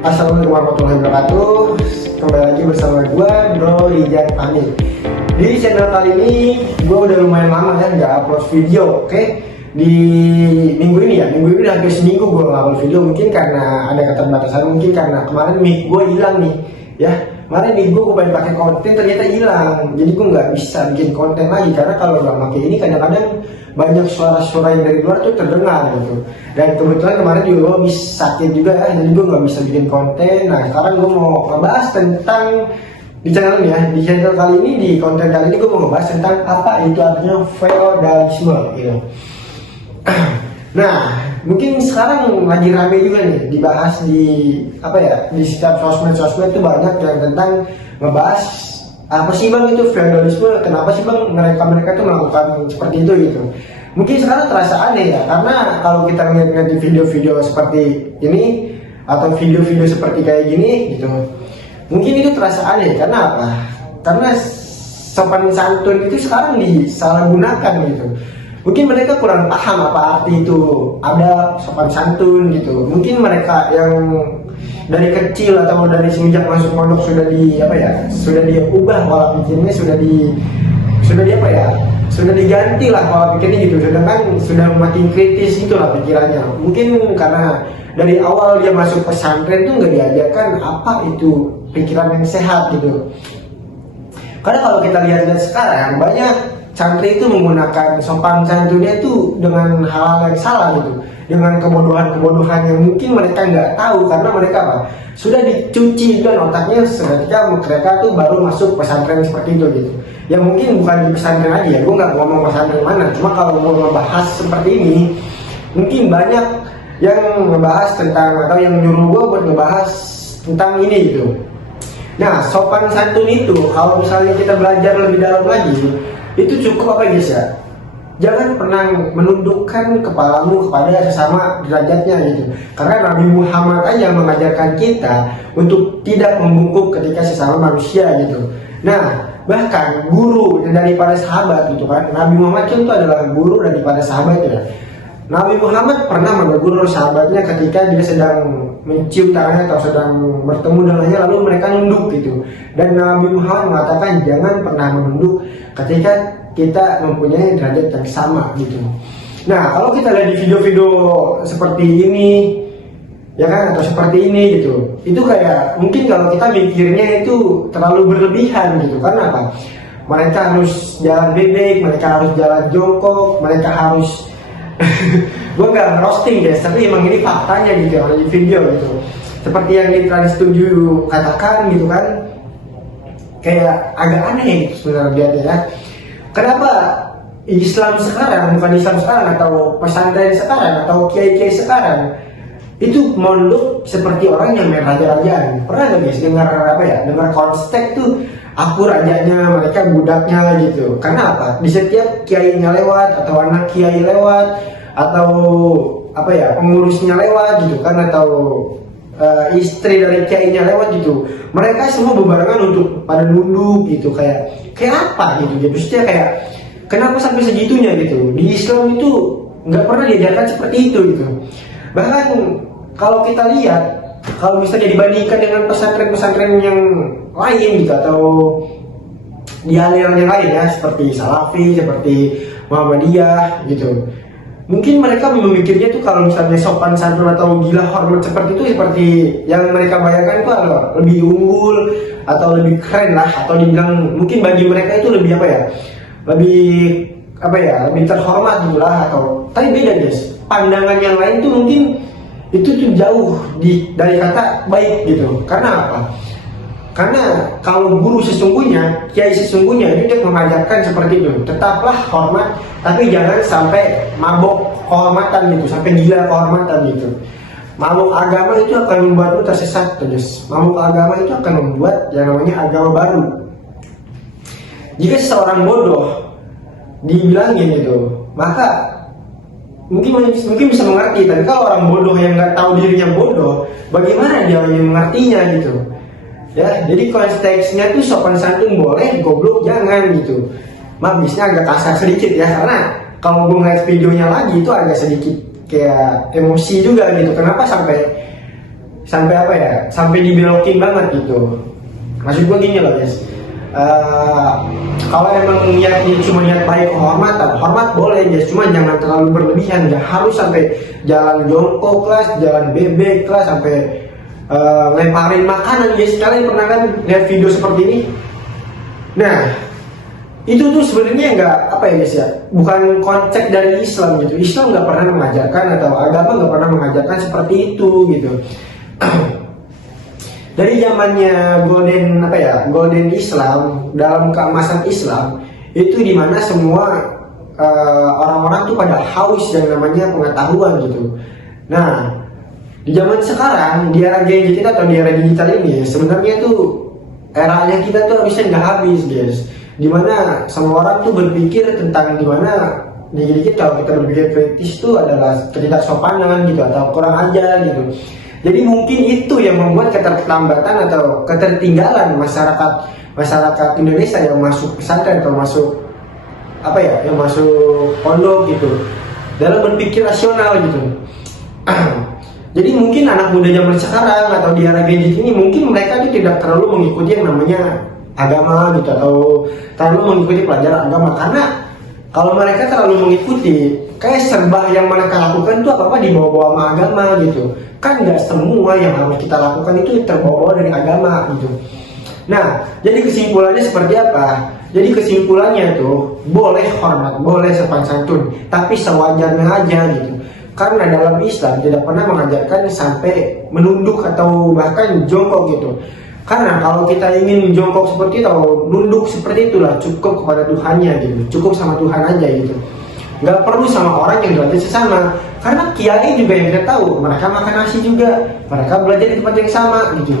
Assalamualaikum warahmatullahi wabarakatuh. Kembali lagi bersama gue, Bro Rizan Fahmi. Di channel kali ini gue udah lumayan lama ya nggak upload video. Oke, di minggu ini hampir seminggu gue nggak upload video. Mungkin karena ada keterbatasan, mungkin karena kemarin mic gue hilang nih ya. Kemarin mic gue pengen pakai konten ternyata hilang, jadi gue nggak bisa bikin konten lagi karena kalau nggak pakai ini kadang-kadang banyak suara-suara yang dari luar tuh terdengar gitu. Dan kebetulan kemarin juga gue habis sakit juga ya, jadi gue nggak bisa bikin konten. Nah sekarang gue mau ngebahas tentang di channel ini ya, di channel kali ini, di konten kali ini gue mau ngebahas tentang apa itu artinya feodalisme gitu. Nah mungkin sekarang lagi rame juga nih dibahas di di setiap sosmed itu banyak yang tentang ngebahas apa sih bang itu feodalisme, kenapa sih bang mereka tuh melakukan seperti itu gitu. Mungkin sekarang terasa aneh ya, karena kalau kita ngeliat di video-video seperti ini atau video-video seperti kayak gini gitu, mungkin itu terasa aneh. Karena apa? Karena sopan santun itu sekarang disalahgunakan gitu. Mungkin mereka kurang paham apa arti itu ada sopan santun gitu. Mungkin mereka yang dari kecil atau dari semenjak masuk pondok sudah diubah pola pikirnya, sudah diganti lah pola pikirnya gitu. Sedangkan sudah makin kritis itulah pikirannya. Mungkin karena dari awal dia masuk pesantren tuh nggak diajarkan apa itu pikiran yang sehat gitu. Karena kalau kita lihat sekarang banyak santri itu menggunakan sopan santunnya itu dengan hal yang salah gitu, dengan kebodohan yang mungkin mereka nggak tahu karena mereka sudah dicuci kan otaknya ketika mereka tuh baru masuk pesantren seperti itu gitu. Ya mungkin bukan di pesantren aja ya, gue nggak ngomong pesantren mana, cuma kalau mau ngebahas seperti ini mungkin banyak yang ngebahas tentang atau yang nyuruh gue buat ngebahas tentang ini gitu. Nah sopan santun itu kalau misalnya kita belajar lebih dalam lagi itu cukup guys ya, jangan pernah menundukkan kepalamu kepada sesama derajatnya gitu. Karena Nabi Muhammad aja mengajarkan kita untuk tidak membungkuk ketika sesama manusia gitu. Nah bahkan guru daripada sahabat gitu kan, Nabi Muhammad itu adalah guru daripada sahabatnya. Nabi Muhammad pernah menegur sahabatnya ketika dia sedang mencium tangannya atau sedang bertemu dengannya lalu mereka nunduk gitu. Dan Nabi Muhammad mengatakan jangan pernah menunduk ketika kita mempunyai derajat yang sama gitu. Nah kalau kita lihat di video-video seperti ini ya kan, atau seperti ini gitu, itu kayak mungkin kalau kita mikirnya itu terlalu berlebihan gitu. Karena apa? Mereka harus jalan bebek, mereka harus jalan jongkok, mereka harus gue nggak roasting guys, tapi emang ini faktanya gitu di video gitu. Seperti yang di Trans 7 katakan gitu kan, kayak agak aneh sebenarnya ya. Kenapa Islam sekarang, bukan Islam sekarang atau pesantren sekarang atau kiai-kiai sekarang itu mondok seperti orang yang main raja-rajaan? Pernah nggak guys dengar dengar konstek tuh aku rajanya, mereka budaknya gitu. Karena apa? Di setiap kiainya lewat atau anak kiai lewat atau pengurusnya lewat gitu kan, atau istri dari kiainya lewat gitu, mereka semua bebarengan untuk pada nunduk gitu. Kayak apa gitu ya, maksudnya kayak kenapa sampai segitunya gitu. Di Islam itu nggak pernah diajarkan seperti itu gitu. Bahkan kalau kita lihat, kalau misalnya dibandingkan dengan pesantren-pesantren yang lain gitu atau di aliran yang lain ya, seperti Salafi, seperti Muhammadiyah gitu, mungkin mereka memikirnya tuh kalau misalnya sopan santun atau gila hormat seperti itu, seperti yang mereka bayangkan itu lebih unggul atau lebih keren lah, atau dibilang mungkin bagi mereka itu lebih lebih terhormat gitu lah. Atau tapi beda guys, pandangan yang lain tuh mungkin itu tuh jauh dari kata baik gitu. Karena apa? Karena kalau guru sesungguhnya, kiai sesungguhnya itu dia mengajarkan seperti itu, tetaplah hormat tapi jangan sampai mabok kehormatan gitu, sampai gila kehormatan gitu. Mabuk agama itu akan membuatmu tersesat terus. Mabuk agama itu akan membuat yang namanya agama baru. Jika seseorang bodoh dibilangin gitu, maka mungkin bisa mengerti. Tapi kalau orang bodoh yang nggak tahu dirinya bodoh, bagaimana dia mengertinya gitu? Ya, jadi konteksnya tuh sopan santun boleh, goblok jangan gitu. Mabisnya agak kasar sedikit ya, karena kalau gue ngeliat videonya lagi itu agak sedikit kayak emosi juga gitu. Kenapa sampai sampai apa ya, sampai dibelokin banget gitu. Maksud gue gini loh guys, kalau emang niatnya cuma niat baik, hormat boleh guys, cuma jangan terlalu berlebihan. Jangan harus sampai jalan jongkok lah, jalan bebek lah, sampai lemparin makanan guys. Kalian pernah kan lihat video seperti ini? Nah, itu tuh sebenarnya nggak apa ya guys ya, bukan konsep dari Islam gitu. Islam nggak pernah mengajarkan, atau agama nggak pernah mengajarkan seperti itu gitu. Dari zamannya golden Islam, dalam keemasan Islam itu dimana semua orang-orang tuh pada haus yang namanya pengetahuan gitu. Nah, di zaman sekarang, di era gadget kita atau di era digital ini, sebenarnya tuh eranya kita tuh harusnya nggak habis guys. Dimana semua orang tuh berpikir tentang dimana dikit-dikit kalau kita berpikir kritis tuh adalah ketidaksopanan gitu, atau kurang ajar gitu. Jadi mungkin itu yang membuat keterlambatan atau ketertinggalan masyarakat Indonesia yang masuk pesantren atau masuk yang masuk pondok gitu, dalam berpikir rasional gitu. Jadi mungkin anak muda zaman sekarang atau di era gadget ini, mungkin mereka itu tidak terlalu mengikuti yang namanya agama gitu, atau terlalu mengikuti pelajaran agama. Karena kalau mereka terlalu mengikuti, kayak serba yang mereka lakukan itu apa-apa dibawa-bawa sama agama gitu. Kan nggak semua yang harus kita lakukan itu terbawa dari agama gitu. Nah, jadi kesimpulannya seperti apa? Jadi kesimpulannya tuh, boleh hormat, boleh sopan santun, tapi sewajarnya aja gitu. Karena dalam Islam tidak pernah mengajarkan sampai menunduk atau bahkan jongkok gitu. Karena kalau kita ingin jongkok seperti itu atau nunduk seperti itulah, cukup kepada Tuhannya gitu, cukup sama Tuhan aja gitu. Nggak perlu sama orang yang berarti sesama. Karena kiai juga yang kita tahu, mereka makan nasi juga, mereka belajar di tempat yang sama gitu.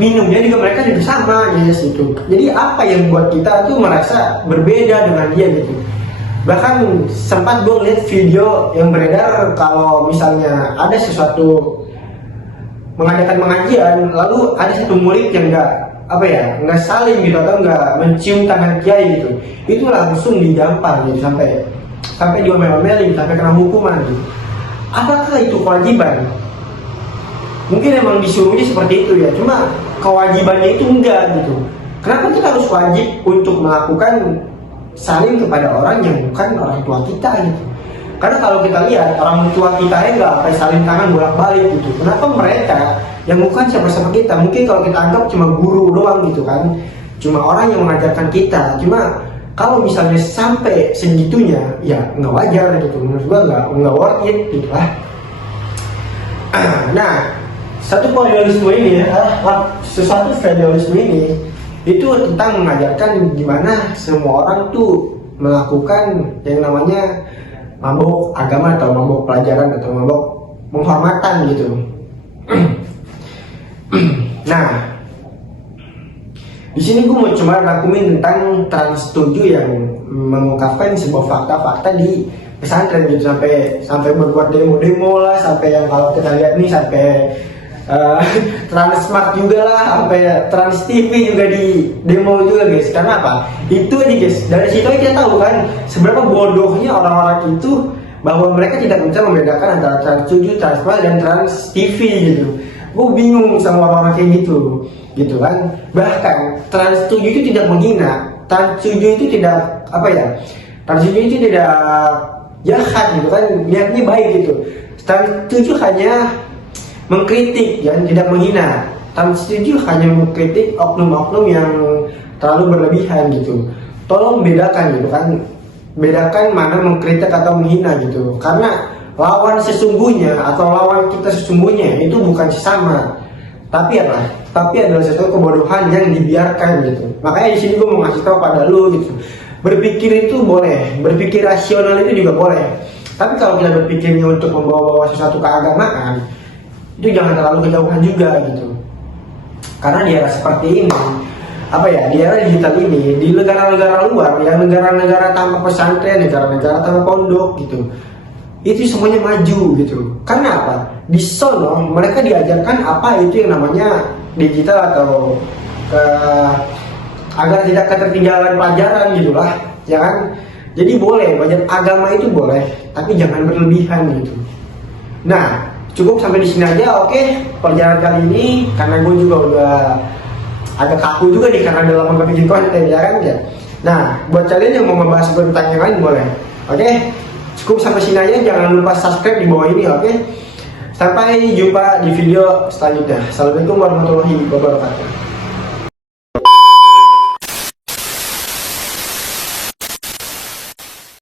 Minumnya juga mereka juga sama guys gitu. Jadi apa yang buat kita tuh merasa berbeda dengan dia gitu. Bahkan sempat gue lihat video yang beredar, kalau misalnya ada sesuatu mengadakan pengajian, lalu ada satu murid yang nggak saling gitu, atau nggak mencium tangan kiai gitu, itu langsung digampar gitu, sampai diomel-omelin, sampai kena hukuman gitu. Apakah itu kewajiban? Mungkin emang disuruhnya seperti itu ya, cuma kewajibannya itu enggak gitu. Kenapa kita harus wajib untuk melakukan saling kepada orang yang bukan orang tua kita gitu? Karena kalau kita lihat orang tua kita nggak sampai saling tangan bolak-balik gitu. Kenapa mereka yang bukan siapa-siapa kita? Mungkin kalau kita anggap cuma guru doang gitu kan, cuma orang yang mengajarkan kita. Cuma kalau misalnya sampai segitunya, ya nggak wajar gitu. Menurut gua nggak worth it gitu lah. Nah, sesuatu feudalisme ini itu tentang mengajarkan gimana semua orang tuh melakukan yang namanya mabok agama atau mabok pelajaran atau mabok penghormatan gitu. Nah, di sini gue mau cuma rangkumin tentang Trans 7 yang mengungkapkan sebuah fakta-fakta di pesantren gitu, sampai berbuat demo-demo lah, sampai yang kalau kita lihat nih sampai Transmart juga lah, sampai Trans TV juga di demo juga guys. Karena apa? Itu aja guys, dari situ aja kita tahu kan seberapa bodohnya orang-orang itu, bahwa mereka tidak bisa membedakan antara Trans 7, Transmart dan Trans TV gitu. Gue bingung sama orang-orang kayak gitu kan. Bahkan Trans 7 itu tidak menghina, Trans 7 itu tidak Trans 7 itu tidak jahat gitu kan, niatnya baik gitu. Trans 7 hanya mengkritik yang tidak menghina. Trans 7 hanya mengkritik oknum-oknum yang terlalu berlebihan gitu. Tolong bedakan gitu kan, bedakan mana mengkritik atau menghina gitu. Karena lawan sesungguhnya atau lawan kita sesungguhnya itu bukan sesama, tapi adalah satu kebodohan yang dibiarkan gitu. Makanya di sini gue mau ngasih tahu pada lu gitu, berpikir itu boleh, berpikir rasional itu juga boleh, tapi kalau kita berpikirnya untuk membawa-bawa sesuatu keagamaan, itu jangan terlalu kejauhan juga gitu. Karena di era seperti ini, di era digital ini, di negara-negara luar, yang negara-negara tanpa pesantren, negara-negara tanpa pondok gitu, itu semuanya maju gitu. Karena apa? Di sono mereka diajarkan apa itu yang namanya digital atau agar tidak ketertinggalan pelajaran gitulah, ya kan? Jadi boleh belajar agama itu boleh, tapi jangan berlebihan gitu. Nah, cukup sampai di sini aja. Oke, perjalanan kali ini karena gue juga udah agak kaku juga nih karena dalam lama bikin konten ya kan ya. Nah, buat kalian yang mau membahas tentang yang lain boleh. Oke, cukup sampai sini aja. Jangan lupa subscribe di bawah ini. Oke, sampai jumpa di video selanjutnya. Assalamualaikum warahmatullahi wabarakatuh.